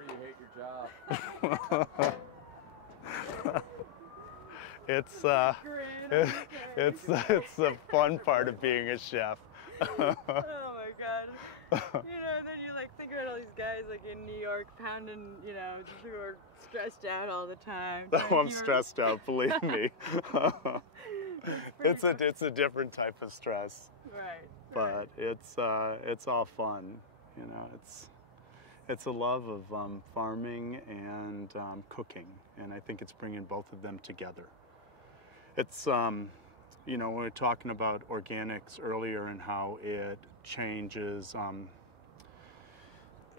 or you hate your job. It's the fun part of being a chef. Oh my God. You know, then you like think about all these guys like in New York pounding, you know, just who are stressed out all the time. Oh, I'm stressed out, believe me. It's a different type of stress. Right. But it's all fun, you know. It's a love of farming and cooking, and I think it's bringing both of them together. It's you know, we were talking about organics earlier and how it changes.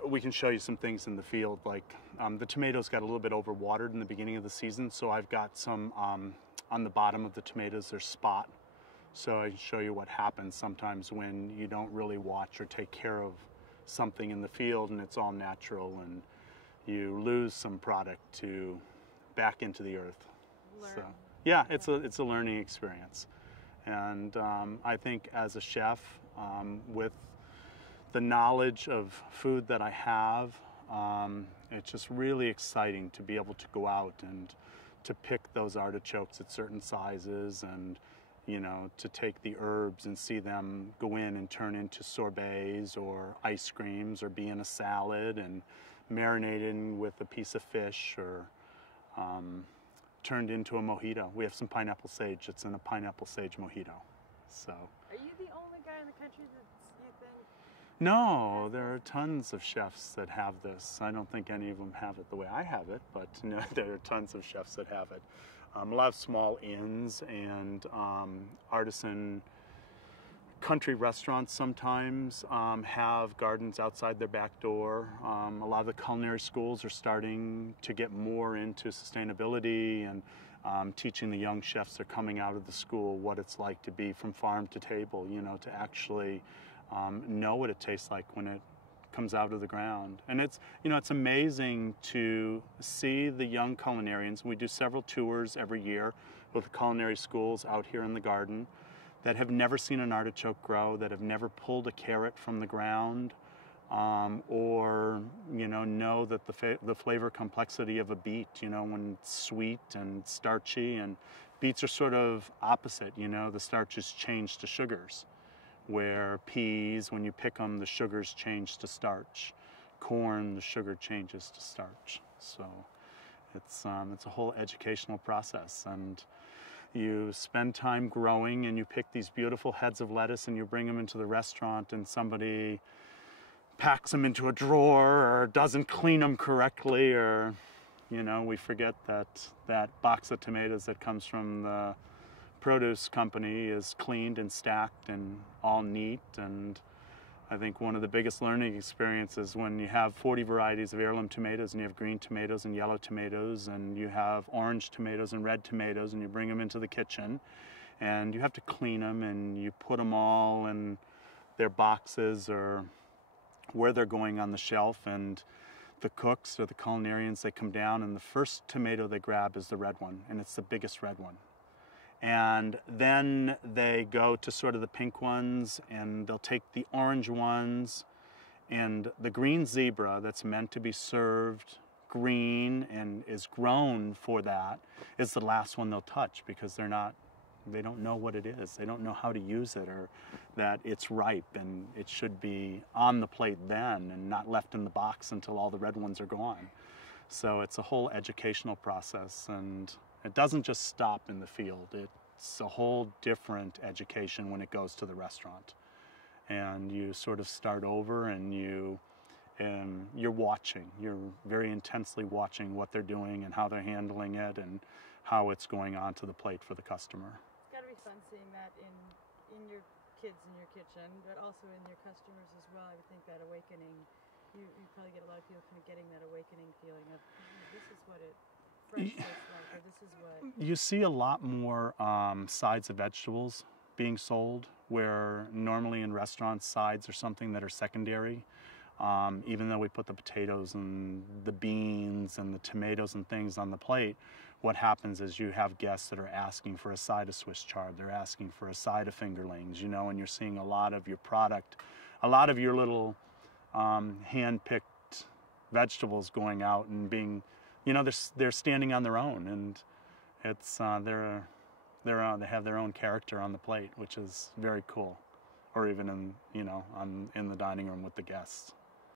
We can show you some things in the field, like the tomatoes got a little bit overwatered in the beginning of the season, so I've got some on the bottom of the tomatoes, there's spot. So I can show you what happens sometimes when you don't really watch or take care of something in the field and it's all natural and you lose some product back into the earth. Learn. So yeah, it's a learning experience. And I think as a chef, with the knowledge of food that I have, it's just really exciting to be able to go out and to pick those artichokes at certain sizes, and you know, to take the herbs and see them go in and turn into sorbets or ice creams or be in a salad and marinated with a piece of fish, or turned into a mojito. We have some pineapple sage. It's in a pineapple sage mojito. So. Are you the only guy in the country that you think? No, there are tons of chefs that have this. I don't think any of them have it the way I have it, but you know, there are tons of chefs that have it. A lot of small inns and artisan country restaurants sometimes have gardens outside their back door. A lot of the culinary schools are starting to get more into sustainability and teaching the young chefs that are coming out of the school what it's like to be from farm to table, you know, to actually know what it tastes like when it comes out of the ground. And it's, you know, it's amazing to see the young culinarians. We do several tours every year with the culinary schools out here in the garden that have never seen an artichoke grow, that have never pulled a carrot from the ground, or you know that the flavor complexity of a beet, you know, when it's sweet and starchy, and beets are sort of opposite, you know, the starches change to sugars, where peas, when you pick them, the sugars change to starch. Corn, the sugar changes to starch. So it's a whole educational process, and you spend time growing and you pick these beautiful heads of lettuce and you bring them into the restaurant and somebody packs them into a drawer or doesn't clean them correctly, or, you know, we forget that box of tomatoes that comes from the produce company is cleaned and stacked and all neat. And I think one of the biggest learning experiences when you have 40 varieties of heirloom tomatoes, and you have green tomatoes and yellow tomatoes, and you have orange tomatoes and red tomatoes, and you bring them into the kitchen and you have to clean them and you put them all in their boxes or where they're going on the shelf, and the cooks or the culinarians, they come down and the first tomato they grab is the red one, and it's the biggest red one. And then they go to sort of the pink ones, and they'll take the orange ones, and the green zebra that's meant to be served green and is grown for that is the last one they'll touch, because they don't know what it is. They don't know how to use it, or that it's ripe and it should be on the plate then and not left in the box until all the red ones are gone. So it's a whole educational process, and it doesn't just stop in the field. It's a whole different education when it goes to the restaurant. And you sort of start over, and you're watching. You're very intensely watching what they're doing and how they're handling it and how it's going onto the plate for the customer. It's got to be fun seeing that in your kids in your kitchen, but also in your customers as well. I would think that awakening, you probably get a lot of people kind of getting that awakening feeling of, this is what it fresh tastes like, or this is what... You see a lot more sides of vegetables being sold, where normally in restaurants sides are something that are secondary. Even though we put the potatoes and the beans and the tomatoes and things on the plate, what happens is you have guests that are asking for a side of Swiss chard, they're asking for a side of fingerlings, you know, and you're seeing a lot of your product, a lot of your little hand-picked vegetables going out and being, you know, they're standing on their own, and it's they have their own character on the plate, which is very cool. Or even in, you know, in the dining room with the guests.